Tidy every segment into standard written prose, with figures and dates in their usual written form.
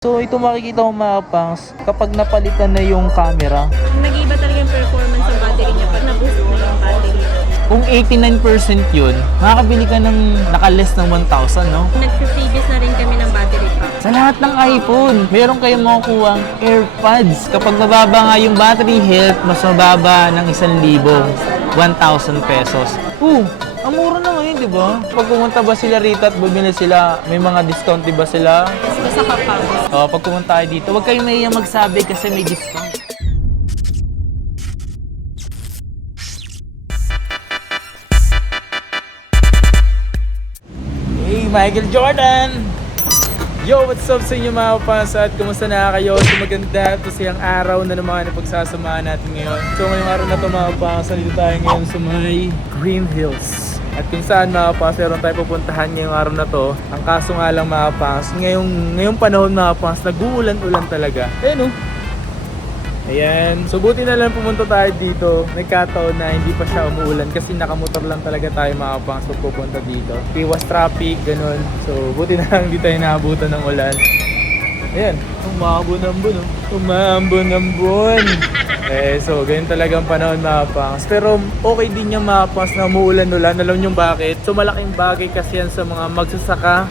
So ito makikita ko mga pangs, kapag napalitan na yung camera, Nag-iiba talaga yung performance ng battery niya pag na-boost na yung battery. kung 89% yun, makakabili ka ng naka-less ng 1,000, no? Nag-50 na rin kami ng battery pack. Sa lahat ng iPhone, meron kayong makukuha ang AirPods. Kapag mababa nga yung battery health, mas mababa ng 1,000 pesos. Ang mura na ngayon, di ba? Pag pumunta ba sila rito at bumili sila, may mga discount, di ba sila? Basta kapag. Pag pumunta kayo dito, huwag kayong mahiya magsabi kasi may discount. Hey, Michael Jordan! Yo, what's up sa inyo mga kapasat? Kumusta na kayo? So maganda ito siyang araw na naman na pagsasamahan natin ngayon. So ngayong araw na ito mga kapasat, dito tayo ngayon sa may Green Hills. At kung saan mga kapasat, meron tayo pupuntahan ngayong araw na to. Ang kaso nga lang mga kapasat, ngayong panahon mga kapasat, nag-uulan-ulan talaga. Ayan. So buti na lang pumunta tayo dito. Nagkataon na hindi pa siya umuulan kasi nakamotor lang talaga tayo mga kapang so pupunta dito. Iwas traffic, ganun. So buti na lang hindi tayo naabutan ng ulan. Ayan. Umambon-ambon. Umambon-ambon. So ganyan talagang panahon mga kapangs. Pero okay din yung mga kapangs na umuulan-ulan. Alam nyo bakit? So malaking bagay kasi yan sa mga magsasaka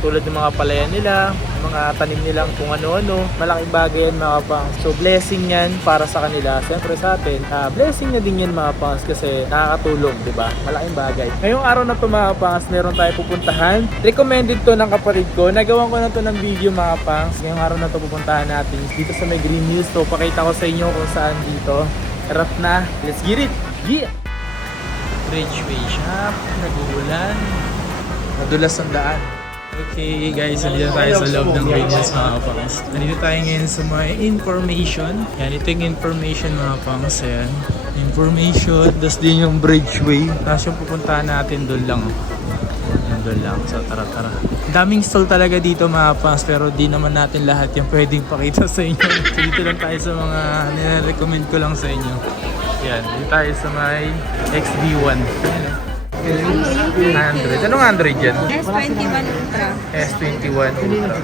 tulad ng mga palayan nila, mga tanim nilang kung ano-ano. Malaking bagay yan mga kapangs. So blessing yan para sa kanila. Siyempre sa atin, blessing na din yan mga kapangs kasi nakakatulong, di ba? Malaking bagay. Ngayong araw na to mga kapangs, meron tayo pupuntahan. Recommended to ng kapatid ko. Nagawan ko na to ng video mga kapangs. Ngayong araw na to pupuntahan natin dito sa may Green Hills. So pakita ko sa inyo kung saan dito. Harap na. Let's get it! Yeah! Bridgeway shop. Nag-uulan. Madulas ang daan. Okay guys, nandito tayo sa loob ng Green Hills mga kapangs. Nandito tayo ngayon sa mga information. Yan, ito yung information mga kapangs. Yan. Information. Tapos din yung Bridgeway. Tapos yung pupuntahan natin doon lang. Doon lang. So tara. Daming stall talaga dito mga kapangs, pero di naman natin lahat yung pwedeng pakita sa inyo. So dito lang tayo sa mga nire-recommend ko lang sa inyo. Yan, dito tayo sa may XB1. 100. Anong 100 yan? S21 Ultra. S21 Ultra.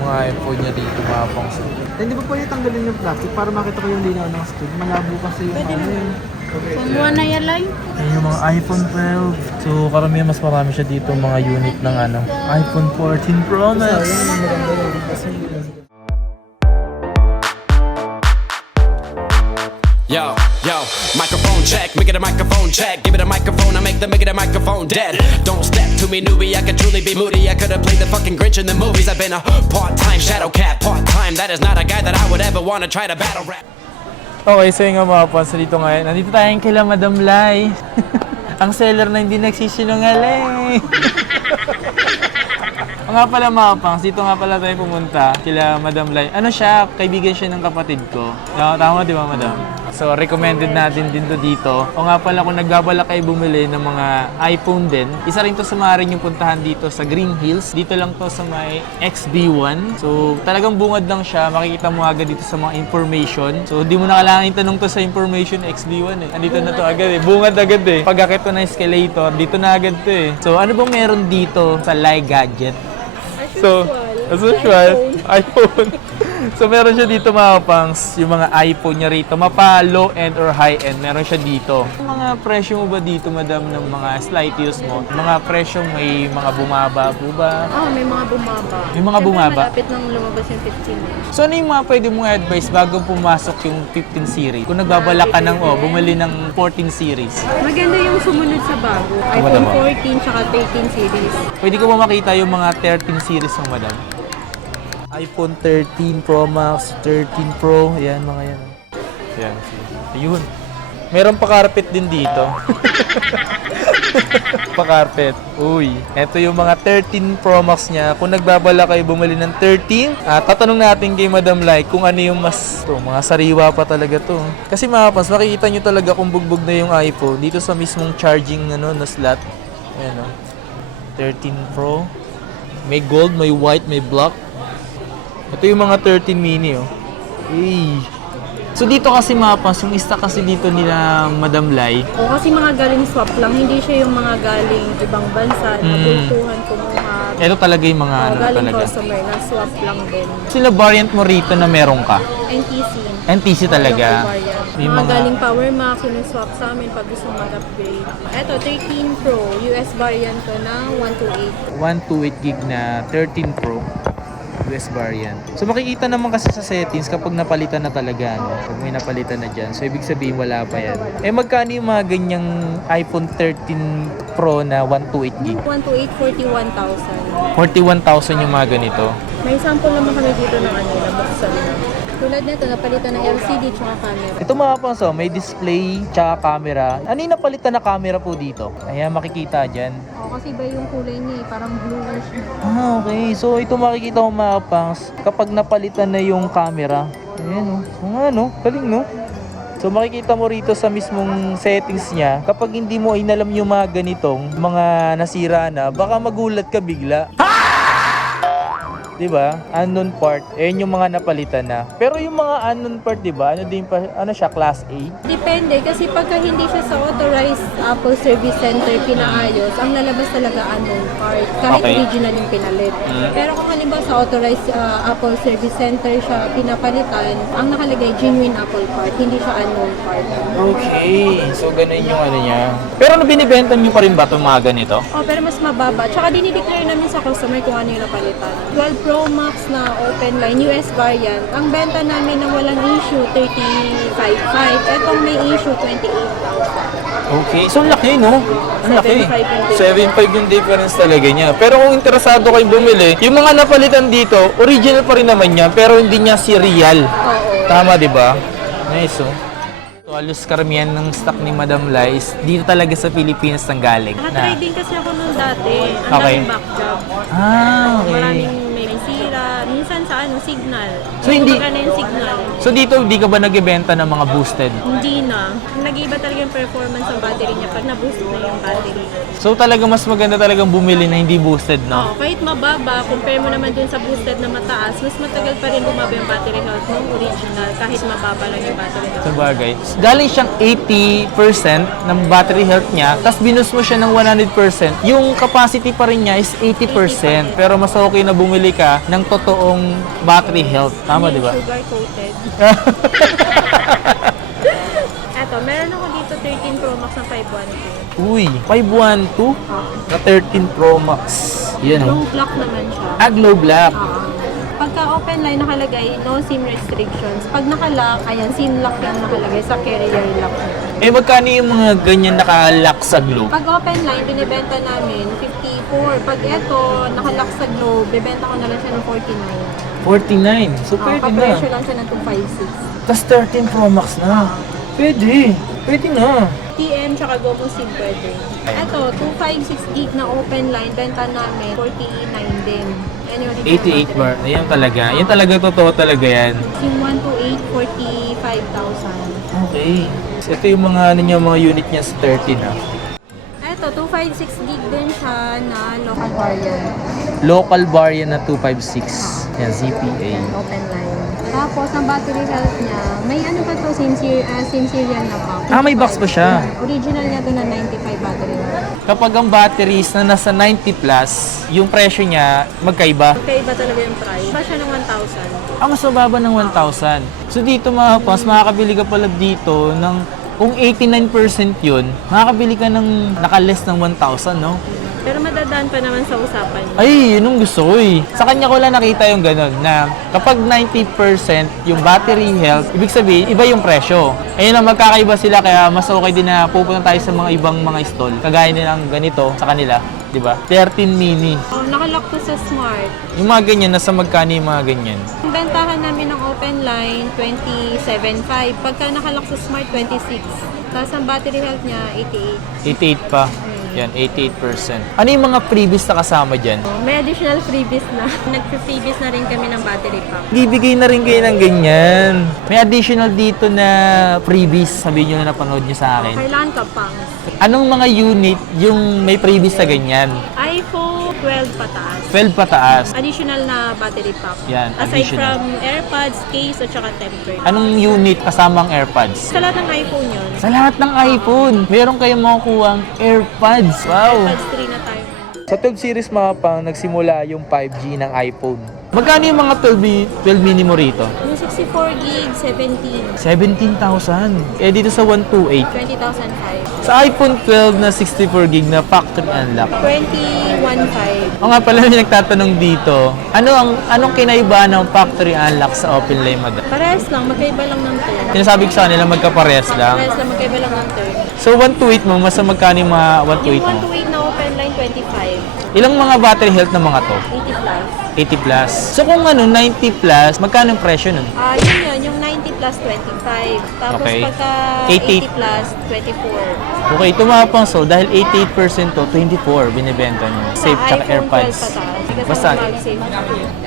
Mga iPhone niya dito mga pangs. Hindi ba pwede tanggalin yung plastic para makita ko yung linaw ng screen? Malabo kasi yung Pwede ano mo. yun. Kumuha na yan lang. Yan yung mga iPhone 12. So karamihan mas marami siya dito mga unit ng iPhone 14 Pro Max. Maganda yun kasi Yo, microphone check, make it a microphone check. Give it a microphone, I make it a microphone dead. Don't step to me, newbie, I could truly be moody. I could have played the fucking Grinch in the movies. I've been a part-time shadow cat, part-time. That is not a guy that I would ever want to try to battle rap. Okay, so yung mga pansa dito ngayon. Nandito tayo kila Madam Lai. Ang seller na hindi nagsisinungaling. O nga pala mga pangs, dito nga pala tayo pumunta kila Madam Lai. Ano siya? Kaibigan siya ng kapatid ko. Tama di ba, Madam? So, recommended natin din to dito. O nga pala, kung nagbabalak kayo bumili ng mga iPhone din, isa rin to sa maaaring yung puntahan dito sa Green Hills. Dito lang to sa may XB1. So, talagang bungad lang siya. Makikita mo agad dito sa mga information. So, di mo na kailangan itanong to sa information XB1 eh. Andito na to agad eh. Bungad agad eh. Pag-akit ko na escalator, dito na agad to eh. So, ano bang meron dito sa Lai Gadget? So, as usual, iPhone. So, meron siya dito mga pangs, yung mga iPhone niya rito. Mapa low-end or high-end, meron siya dito. Yung mga presyo mo ba dito, madam, ng mga slight use mo? Mga presyo may mga bumaba po ba? May mga bumaba. May mga bumaba? Malapit nang lumabas yung 15. So, ano yung mga pwede mong advice bago pumasok yung 15 series? Kung nagbabalak ka ng, bumili ng 14 series. Maganda yung sumunod sa bago. Madam, iPhone 14 tsaka 13 series. Pwede ko ba makita yung mga 13 series ng madam? iPhone 13 Pro Max, 13 Pro, ayan mga yan. Ayan, ayun. Meron pa carpet din dito. Pa carpet. Uy, ito yung mga 13 Pro Max niya. Kung nagbabala kayo bumili ng 13, tatanong natin kay Madam Lai kung ano yung mas mga sariwa pa talaga to. Kasi mga pas, makikita nyo talaga kung bugbog na yung iPhone dito sa mismong charging na slot. Ayan 13 Pro. May gold, may white, may black. Ito yung mga 13 mini Hey. So dito kasi mapas, yung stock kasi dito nila Madam Lai. O kasi mga galing swap lang, hindi siya yung mga galing ibang bansa na bultuhan kumuha. Ito talaga yung mga ano galing talaga. customer na swap lang din. Sila variant mo rito na meron ka? NTC. NTC talaga. Local variant. Yung Mga mga- galing Power Max, swap sa amin pag gusto mag-upgrade. Ito, 13 Pro, US variant to na 128. 128 gig na 13 Pro US variant. So makikita naman kasi sa settings kapag napalitan na talaga, no? Pag may napalitan na dyan. So ibig sabihin wala pa yan. Eh magkano yung mga ganyang iPhone 13 Pro na 128 gig? 128, 41,000. 41,000 yung mga ganito. May sample naman kami dito ng ano, nabuksan na. Tulad nito, napalitan ng LCD tsaka camera. Ito mga panso, may display tsaka camera. Ano yung napalitan na camera po dito? Ayan, makikita dyan. Oo, kasi iba yung kulay niya eh, parang bluish. Ah, okay. So, ito makikita ko mga pangs kapag napalitan na yung camera. Ayan, oh. So, nga, no? Galing, no? So, makikita mo rito sa mismong settings niya, kapag hindi mo inalam yung mga ganitong, mga nasira na, baka magulat ka bigla. Diba? Unknown part. Ayan yung mga napalitan na. Pero yung mga unknown part, diba? Ano din pa, ano siya, class A? Depende, kasi pagka hindi siya sa authorized Apple Service Center pinaayos, ang lalabas talaga unknown part, kahit Okay. original yung pinalit. Pero kung halimbawa sa authorized Apple Service Center siya pinapalitan, ang nakalagay genuine Apple part, hindi siya unknown part. Okay. So, ganun yung ano niya. Pero ano, binibenta niyo pa rin ba itong mga ganito? Oh, pero mas mababa. Tsaka dinideclare namin sa customer kung ano yung napalitan. 12 Pro Max na open line, US variant. Ang benta namin ng walang issue, 35,500. Etong may issue, 28,000. Okay. So, ang laki, no? Ang laki. 7.5 7.5 yung difference talaga niya. Pero kung interesado kayo bumili, yung mga napalitan dito, original pa rin naman niya, pero hindi niya serial. Oo. Tama, di ba? Nice, oh. So, halos karamihan ng stock ni Madam Lai is dito talaga sa Pilipinas nang galing. Naka-trading kasi ako nung dati. Ang Okay. daming backjob. Ah, okay. Maraming may sira. Minsan sa signal. So, hindi- Kumbaga na yung signal. So, dito, di ka ba nagbebenta ng mga boosted? Hindi na. Nag-iiba talaga yung performance ng battery niya pag na-boost na yung battery. So, talaga mas maganda talagang bumili na hindi boosted, no? Kahit mababa, compare mo naman dun sa boosted na mataas, mas matagal pa rin bumaba yung battery health ng original kahit mababa lang yung battery health. Sa bagay. Galing siyang 80% ng battery health niya, tapos binus mo siya ng 100%. Yung capacity pa rin niya is 80%. Pero mas okay na bumili ka ng totoong battery health. Tama, di ba? Sugar coated. Eto, meron ako dito 13 Pro Max ng 512. Uy, 512 na 13 Pro Max. Yan, oh. Long clock naman siya. Aglow Black. Pagka open line nakalagay, no SIM restrictions. Pag nakalock, ayan, SIM lock lang nakalagay sa carrier lock. Eh, magkano yung mga ganyan nakalock sa globe? Pag open line, binibenta namin 54. Pag eto, nakalock sa Globe, bibenta ko na lang siya ng 49. 49. So, pwede na. Kapresyo lang siya ng 256. Tapos 13 Pro Max na. Pwede. Pwede na. TM tsaka Gomo SIM pwede. Eto, 256 gig na open line, benta namin 49 din. Yan yung original 88 bar. Ayan talaga. Yan talaga totoo talaga yan. SIM 128, 45,000. Okay. So, ito yung mga ano niya, mga unit niya sa 13 ah. Eto, 256 gig din siya na local variant. Local variant na 256. Yan, ZPA. Open line. Tapos, ang battery health niya, may ano pa to, same serial na pa. Ah, may box pa siya. Original niya to na 95 battery health. Kapag ang batteries na nasa 90 plus, yung presyo niya magkaiba. Kaiba talaga yung price. Ba siya ng 1,000? Ang mas mababa ng 1,000. So dito mga pas, makakabili ka pala dito ng kung 89% yun, makakabili ka ng naka-less ng 1,000, no? Pero madadaan pa naman sa usapan niya. Ay, yun ang gusto ko eh. Sa kanya ko lang nakita yung ganun, na kapag 90% yung battery health, ibig sabihin, iba yung presyo. Ayun lang, magkakaiba sila, kaya mas okay din na pupunta tayo sa mga ibang mga stall. Kagaya nilang ganito sa kanila, di ba? 13 mini. Oh, nakalock to sa Smart. Yung mga ganyan, nasa magkano yung mga ganyan? Ang bentahan namin ng open line, 27.5. Pagka nakalock sa Smart, 26. Tapos ang battery health niya, 88. 88 pa. Yan, 88%. Ano yung mga freebies na kasama dyan? Oh, may additional freebies na. Nag-freebies na rin kami ng battery pack. Bibigay na rin kayo ng ganyan. May additional dito na freebies. Sabihin nyo na napanood nyo sa akin. Kailangan ka pang. Anong mga unit yung may freebies na ganyan? iPhone 12 pataas. 12 pataas. Additional na battery pack. Yan, Aside additional. from AirPods, case, at saka temper. Anong unit kasamang AirPods? Sa lahat ng iPhone yun. Sa lahat ng iPhone, meron kayong makukuha ang AirPods. Wow! AirPods 3 na tayo. Sa 12 series mga pang nagsimula yung 5G ng iPhone. Magkano yung mga 12 mini mo rito? Yung 64 gig, 17. 17,000. Eh dito sa 128. 20,005. Sa iPhone 12 na 64 gig na factory unlock. 21,500. O nga pala may nagtatanong dito, anong kinaiba ng factory unlock sa OpenLay, madam? Parehas lang, magkaiba lang ng term. Sinasabi ko sa kanila magkaparehas lang. Parehas lang, magkaiba lang ng term. So 128 mo, mas magkano yung mga 128 Yung mo? 128 na open line, 25. Ilang mga battery health ng mga to? 80 plus. 80 plus. So kung 90 plus, magkano yung presyo nun? Yun, yung 90 plus 25. Tapos Okay. pagka 80 80 plus 24. Okay, tumapang so dahil 88% to 24 binibenta niyo. Safe tsaka iPhone 12 AirPods. pataas. Kasi Basta mag-save.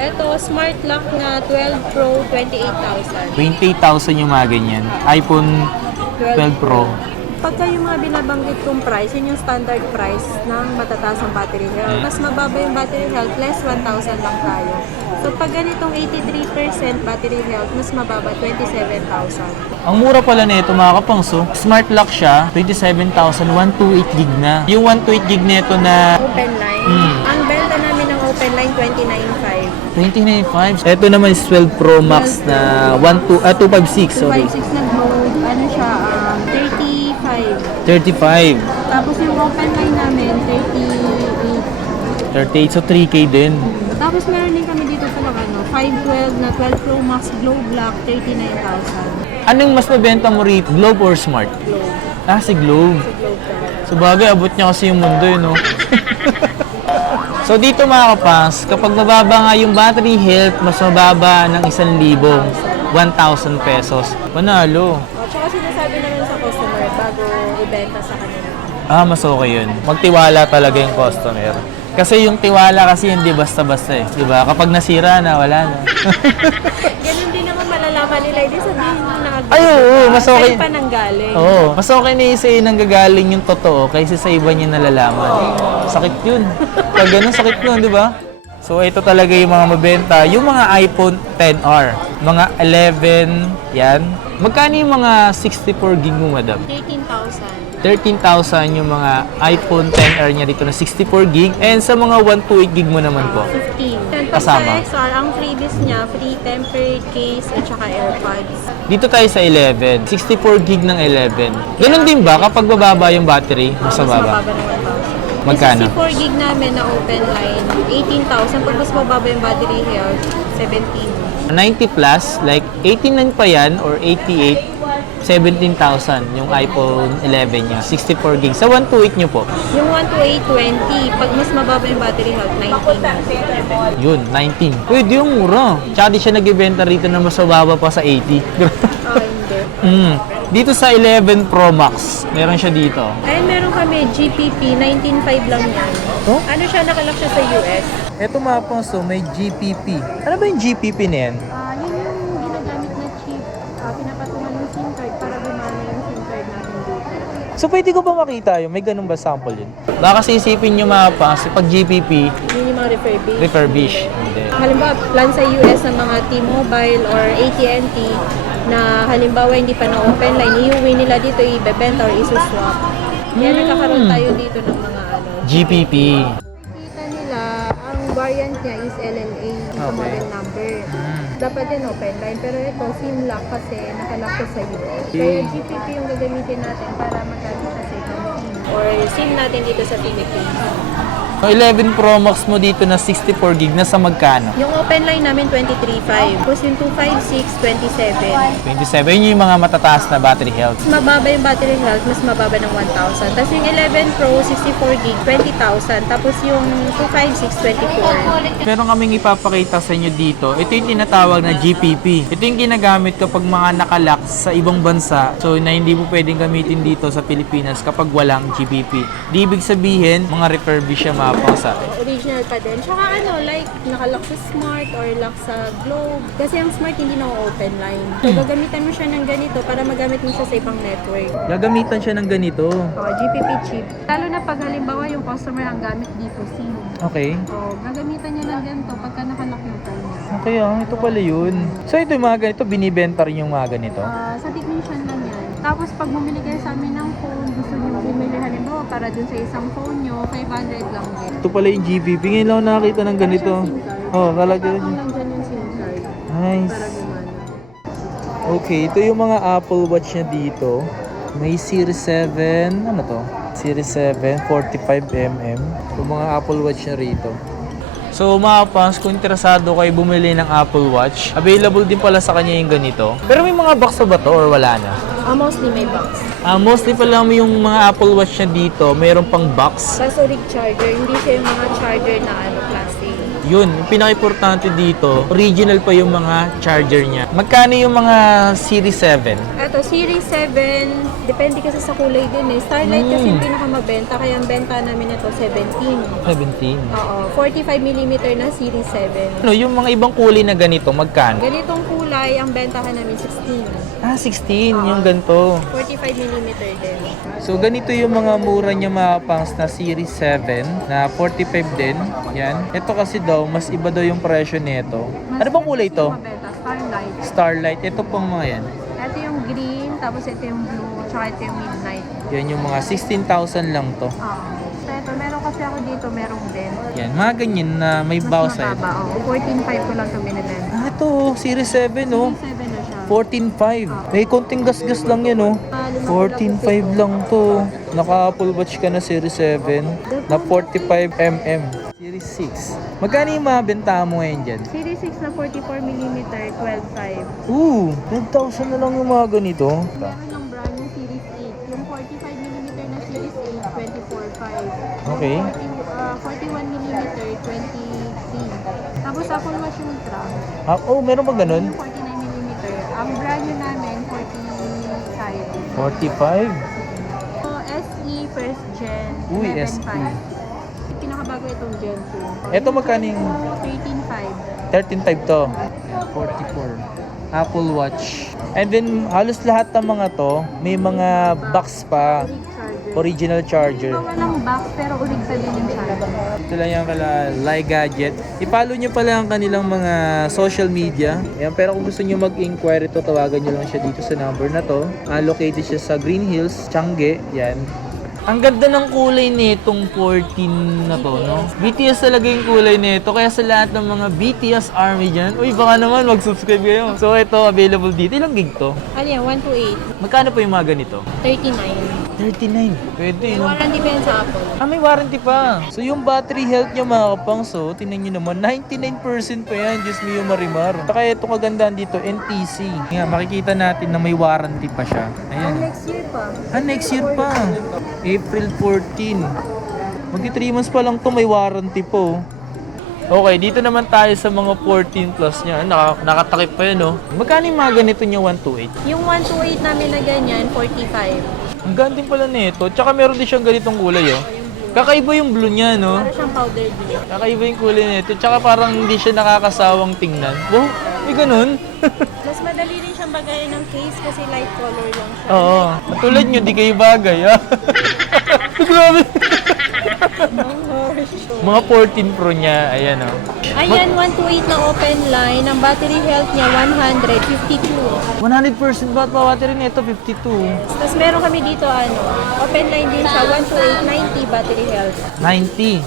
Ito, Smart Lock na 12 Pro, 28,000. 28,000 yung mga ganyan. iPhone 12 Pro. Pagka yung mga binabanggit kong price, yun yung standard price ng matataas ang battery health. Mas mababa yung battery health, less 1,000 lang tayo. So pag ganitong 83% battery health, mas mababa 27,000. Ang mura pala nito mga kapangso. Smart lock siya, 27,000, 128 gig na. Yung 128 gig nito na Open line. Ang benta namin ng open line, 29,500. 29.5. Ito naman is 12 Pro Max na 256, sorry. 256 na gold, ano siya, 35. 35. Tapos yung open line namin, 38. 38, so 3K din. Tapos meron din kami dito sa mga 512 na 12 Pro Max Glow Black, 39,000. Anong mas mabenta mo rito? Globe or Smart? Glow. Ah, si Globe. Glow talaga. So bagay, abot niya kasi yung mundo yun, no? So dito mga kapas, kapag mababa nga yung battery health, mas mababa ng 1,000, 1,000 pesos. Panalo. Tsaka sinasabi naman sa customer bago ibenta sa kanila. Ah, mas okay yun. Magtiwala talaga yung customer. Kasi yung tiwala kasi hindi basta-basta eh. Diba? Kapag nasira na, wala na. Ganun din naman malalaman nila. Hindi sabihin mo na Ay, oo, mas okay. Saan pa nanggaling? Oo. Mas okay na isa yung nanggagaling yung totoo kaysa sa iba niya nalalaman. Sakit yun. Pag ganun, sakit yun, di ba? So, ito talaga yung mga mabenta. Yung mga iPhone XR, mga 11, yan. Magkano yung mga 64 gig mo, madam? 13,000. 13,000 yung mga iPhone XR niya dito na 64 gig. And sa mga 128 gig mo naman po. 15. Kasama. Pag sa XR, ang freebies niya, free tempered case at saka AirPods. Dito tayo sa 11. 64 gig ng 11. Ganun din ba kapag bababa yung battery? Mas Mas mababa. mababa ng 1,000. Magkano? Yung 64 gig namin na open line, 18,000. Pag mas mababa yung battery health, 17. 90 plus, like 89 pa yan or 88, 17,000 yung iPhone 11 niya. 64 gig. Sa 128 nyo po, Yung 12820, pag mas mababa yung battery health, 19. yun, 19. Pwede yung mura. Tsaka di siya nag-ibenta rito na mas mababa pa sa 80. Hindi. Dito sa 11 Pro Max, meron siya dito. Ayun, meron kami, GPP, 19.5 lang yan. Oh? Ano siya, nakalock siya sa US? Ito mga pangso, may GPP. Ano ba yung GPP na yan? Yun yung ginagamit na chip, pinapatungan ng SIM card para gumana yung SIM card natin dito. So pwede ko ba makita yun? May ganun ba sample yun? Baka kasi isipin nyo mga pangso, pag GPP, Yun yung mga refurbish. refurbish. Hindi. Halimbawa, plan sa US ng mga T-Mobile or AT&T na halimbawa hindi pa na-open line, iuwi nila dito, ibebenta or isuswap. Kaya nagkakaroon tayo dito ng mga GPP. Kita nila, ang variant niya is LLA sa Okay. model number. Dapat din open line, pero ito SIM lock kasi nakalock ko sa US. Kaya GPP yung gagamitin natin para magamit sa second SIM or SIM natin dito sa Philippines. So 11 Pro Max mo dito na 64 gig na sa magkano? Yung open line namin 23.5. Tapos yung 256, 27. 27 yun yung mga matataas na battery health. Mas mababa yung battery health, mas mababa ng 1,000. Tapos yung 11 Pro, 64 gig, 20,000. Tapos yung 256, 24. Meron kaming ipapakita sa inyo dito. Ito yung tinatawag na GPP. Ito yung ginagamit kapag mga nakalock sa ibang bansa. So na hindi mo pwedeng gamitin dito sa Pilipinas kapag walang GPP. Di ibig sabihin, mga refurbish siya mga mga pangs sa Original pa din. Tsaka ano, like, nakalock sa Smart or lock sa Globe. Kasi ang Smart hindi na open line. So, gagamitan mo siya ng ganito para magamit mo siya sa ibang network. Gagamitan siya ng ganito. GPP chip. Lalo na pag halimbawa yung customer ang gamit dito, SIM. Okay. So, gagamitan niya ng ganito pagka nakalock yung phone niya. Okay, ito pala yun. So ito yung mga ganito, binibenta rin yung mga ganito. Sa technician lang yan. Tapos pag bumili kayo sa amin ng phone, gusto niyo bumili halimbawa para dun sa isang phone nyo, 500 lang din. Ito pala yung GBP. Ngayon lang ako nakakita ng ganito. Oh, talaga. Tapos lang dyan yung SIM card. Nice. Para gumana. Okay, ito yung mga Apple Watch niya dito. May Series 7, ano to? Series 7, 45mm. Yung mga Apple Watch niya rito. So mga pangs, kung interesado kayo bumili ng Apple Watch, available din pala sa kanya yung ganito. Pero may mga box ba to or wala na? Mostly may box. Mostly pala yung mga Apple Watch niya dito, mayroon pang box. Kaso rig charger, hindi siya yung mga charger na plastic. Yun, yung pinaka-importante dito, original pa yung mga charger niya. Magkano yung mga Series 7? Ito, Series 7, depende kasi sa kulay din eh. Starlight kasi yung pinakamabenta, kaya ang benta namin ito 17. 17. Oo, 45mm na Series 7. Ano, yung mga ibang kulay na ganito, magkano? Ganitong kulay, ang bentahan namin 16. 16, yung ganito. 45mm din. So, ganito yung mga mura niya mga pangs na Series 7 na 45 din. Yan. Ito kasi daw, mas iba daw yung presyo nito. Ano bang kulay ito? Mabenta, Starlight. Starlight. Ito pong mga yan. Ito yung green, tapos ito yung blue, tsaka ito yung midnight. Yan yung mga 16,000 lang to. Oo. So ito, meron kasi ako dito, merong din. Yan, mga ganyan na may Mas bow side. mababa, oo. 14.5 ko lang ito binibenta. Ito, Series 7, oh. 7 na siya. 14.5. May konting gasgas lang yan, oh. 14.5 lang to. Naka-Apple Watch ka na Series 7 na 45mm. Series 6. Magkano yung mga benta mo ngayon dyan? Series 6 na 44mm, 12.5. 12,000 na lang yung mga ganito. Meron ng brand new Series 8. Yung 45mm na Series 8, 24.5. Okay. 41mm, 23. Tapos Apple Watch Ultra. Meron ba ganun? Yung 49mm. Ang brand new namin, 45. 45? So, SE first gen, Uy, 11.5. SE. Pinakabago itong Gen 2. Ito magkano yung 13.5. 13.5 to? 44. Apple Watch. And then, halos lahat ng mga to, may mga box pa. Urig charger. Original charger. Ito walang box pero urig pa din yung charger. Ito lang yung kala Lai Gadget. I-follow nyo pala ang kanilang mga social media. Ayan, pero kung gusto nyo mag-inquire ito, tawagan nyo lang siya dito sa number na to. Located siya sa Green Hills, Changi. Yan. Ang ganda ng kulay nitong 14 na to, no? BTS talaga yung kulay nito. Kaya sa lahat ng mga BTS ARMY dyan, uy, baka naman mag-subscribe kayo. So, ito, available dito. Ilang gig to? Ano yan? 128. Magkano po yung mga ganito? 39. 39. Pwede, no? Warranty pa yan sa Apple. May warranty pa. So, yung battery health niya mga kapangso, tingnan nyo naman, 99% pa yan. Diyos mo yung marimar. Saka ito kagandahan dito, NTC. Nga, makikita natin na may warranty pa siya. Ayan. Next year pa. Next year pa. April 14. Magti 3 months pa lang to, may warranty po. Okay, dito naman tayo sa mga 14 plus niya. Nakatakip pa yun, no? Magkano yung mga ganito niya 128? Yung 128 namin na ganyan, 45. Ang ganda din pala nito. Tsaka meron din siyang ganitong kulay, oh. Kakaiba yung blue niya, no? Para siyang powder blue. Kakaiba yung kulay nito. Tsaka parang hindi siya nakakasawang tingnan. Wow, may ganun. Mas madali rin siyang bagayan ng case kasi light color lang siya. Oo. Tulad nyo, di kayo bagay, ah. Grabe. Mga 14 Pro niya, ayan, oh. Ayan, 128 na open line. Ang battery health niya, 152. 100% battery nito, 52. Tapos meron kami dito, open line din siya, 128, 90 battery health. 90.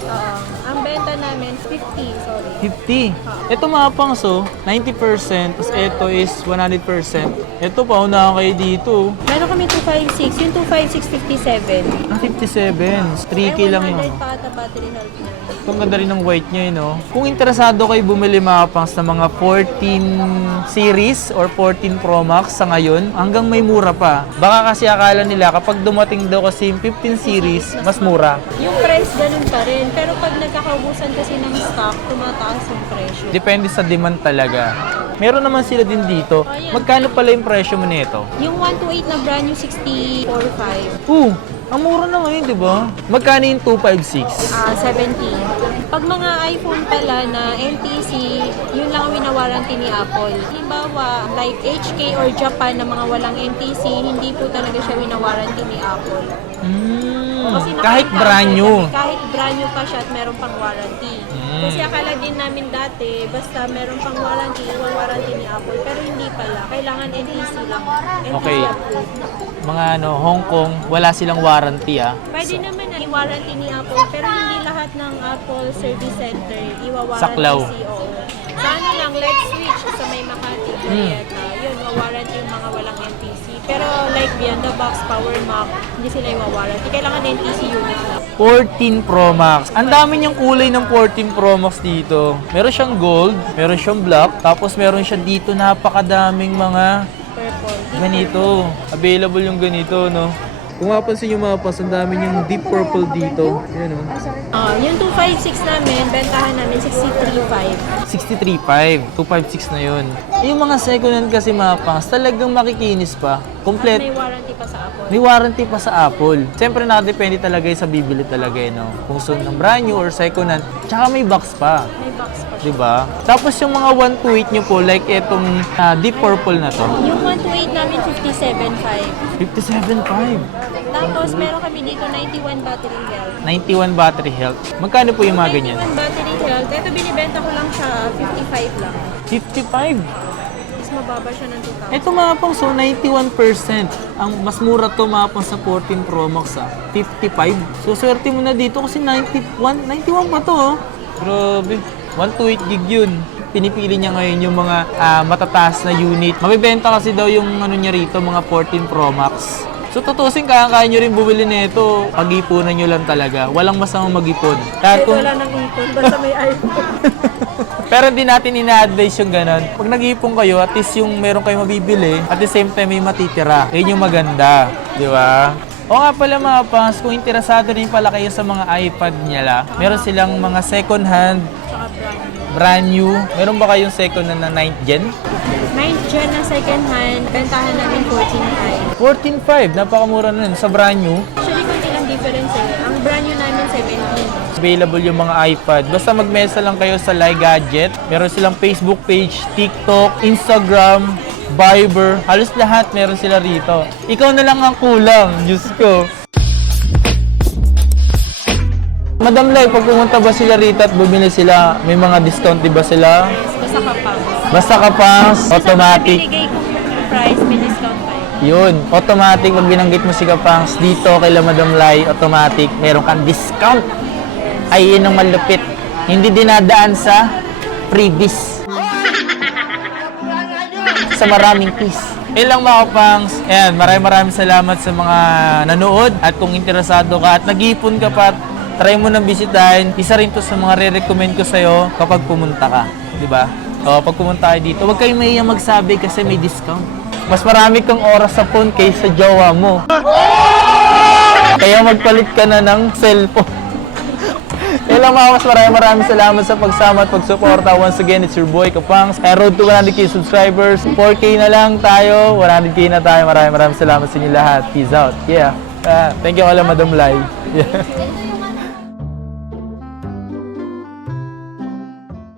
Ang benta namin, 50, sorry. 50. Ito mga pangs, 90%. Tapos ito is 100%. Ito, paunahan kayo dito. Meron kami 256. Yung 256, 57. 57. 3K lang yun. 100 pa ata battery health niya. Itong ganda rin ng white niya, no? Kung interesado kayo bumili mga pangs ng mga 14 series or 14 Pro Max sa ngayon, hanggang may mura pa. Baka kasi akala nila kapag dumating daw kasi yung 15 series, mas mura. Yung price ganun pa rin. Pero pag nagkakaubusan kasi ng stock, tumataas yung presyo. Depende sa demand talaga. Meron naman sila din dito. Magkano pala yung presyo mo nito? Yung 128 na brand new 64.5. Ang mura naman yun, di ba? Magkano yung 256? 17. Pag mga iPhone pala na NTC, yun lang ang winawarranty ni Apple. Halimbawa, like HK or Japan na mga walang NTC, hindi po talaga siya winawarranty ni Apple. Kasi Kahit nakita brand natin, new. Kahit brand new pa siya at meron pang warranty. Kasi akala din namin dati, basta meron pang warranty, warranty ni Apple. Pero hindi pala. Kailangan NTC lang. NTC Okay. approved. Mga Hong Kong, wala silang warranty Pwede naman na i-warranty ni Apple, pero hindi lahat ng Apple Service Center i-warranty Saklaw. Oo. Sa ano lang, let's switch sa may Makati, Glorieta. Yun, warranty yung mga walang NTC. Pero like beyond the box, Power Mac, hindi sila i-warranty. Kailangan NTC unit lang. 14 Pro Max. Ang dami niyang kulay ng 14 Pro Max dito. Meron siyang gold, meron siyang black, tapos meron siya dito napakadaming mga Purple. ganito. Available yung ganito, no? Kung mapansin yung mga pas, ang dami niyang deep purple dito. Yan, no? Yung 256 namin, bentahan namin 63.5. 63.5. 256 na yun. Yung mga second hand kasi mga pangs, talagang makikinis pa. At Complete. may warranty pa sa Apple. May warranty pa sa Apple. Siyempre nakadepende talaga yun sa bibili talaga, no? Kung gusto ng brand new or second hand. Tsaka may box pa. May box pa siya. Diba? Tapos yung mga 128 nyo po, like itong deep purple na to. Yung 128 namin, 57.5. 57.5. Tapos meron kami dito 91 battery health. 91 battery health. Magkano po yung mga ganyan? 91 battery health. Ito binibenta ko lang sa 55 lang. 55. Mas mababa siya ng 2,000. Ito mga pang, so 91%. Ang mas mura to mga pang sa 14 Pro Max 55. So swerte mo na dito kasi 91 pa to, oh. Grabe. 128 gig yun. Pinipili niya ngayon yung mga matataas na unit. Mabibenta kasi daw yung ano niya rito, mga 14 Pro Max. So tutusin, kaya nyo rin bumili nito. Pag-ipunan nyo lang talaga. Walang masamang mag-ipon. Kahit kung... Wala nang ipon, basta may iPhone. Pero hindi natin ina-advise yung ganun. Pag nag-iipon kayo, at least yung meron kayo mabibili, at the same time may matitira. Yun yung maganda. Di ba? O nga pala mga pangs, kung interesado rin pala kayo sa mga iPad nila, meron silang mga second hand, Tsaka brand brand new. new. Meron ba kayong second hand na 9th gen? 9th gen na second hand, bentahan namin 14.5. 14.5, napakamura na nun sa brand new. Actually, konti lang difference eh. Ang brand new namin 17. Available yung mga iPad. Basta mag-mesa lang kayo sa Lai Gadget. Meron silang Facebook page, TikTok, Instagram, Viber. Halos lahat meron sila rito. Ikaw na lang ang kulang, Diyos ko. Madam Lai, pag pumunta ba sila rito at bumili sila, may mga discount di ba sila? Basta kapag. Basta kapang automatic. Sa binigay kong price, may discount tayo. Yun, automatic. Pag binanggit mo si Kapangs dito kay Madam Lai, automatic, meron kang discount. Ay, yun ang malupit. Hindi dinadaan sa freebies. Sa maraming quiz. Ilang mga Kapangs. Ayan, maraming salamat sa mga nanood. At kung interesado ka at nag-iipon ka pa, try mo nang bisitahin. Isa rin to sa mga re-recommend ko sa'yo kapag pumunta ka. Diba? O, pag pumunta kayo dito, huwag kayong mahiyang magsabi kasi may discount. Mas marami kang oras sa phone kaysa jowa mo. Kaya magpalit ka na ng cellphone. Ilang mga mas maraming salamat sa pagsama at pagsuporta. Once again, it's your boy Kapangs. Road to 100k subscribers. 4k na lang tayo. 100k na tayo. Maraming salamat sa inyo lahat. Peace out. Yeah. Thank you kala Madam Lai. Yeah.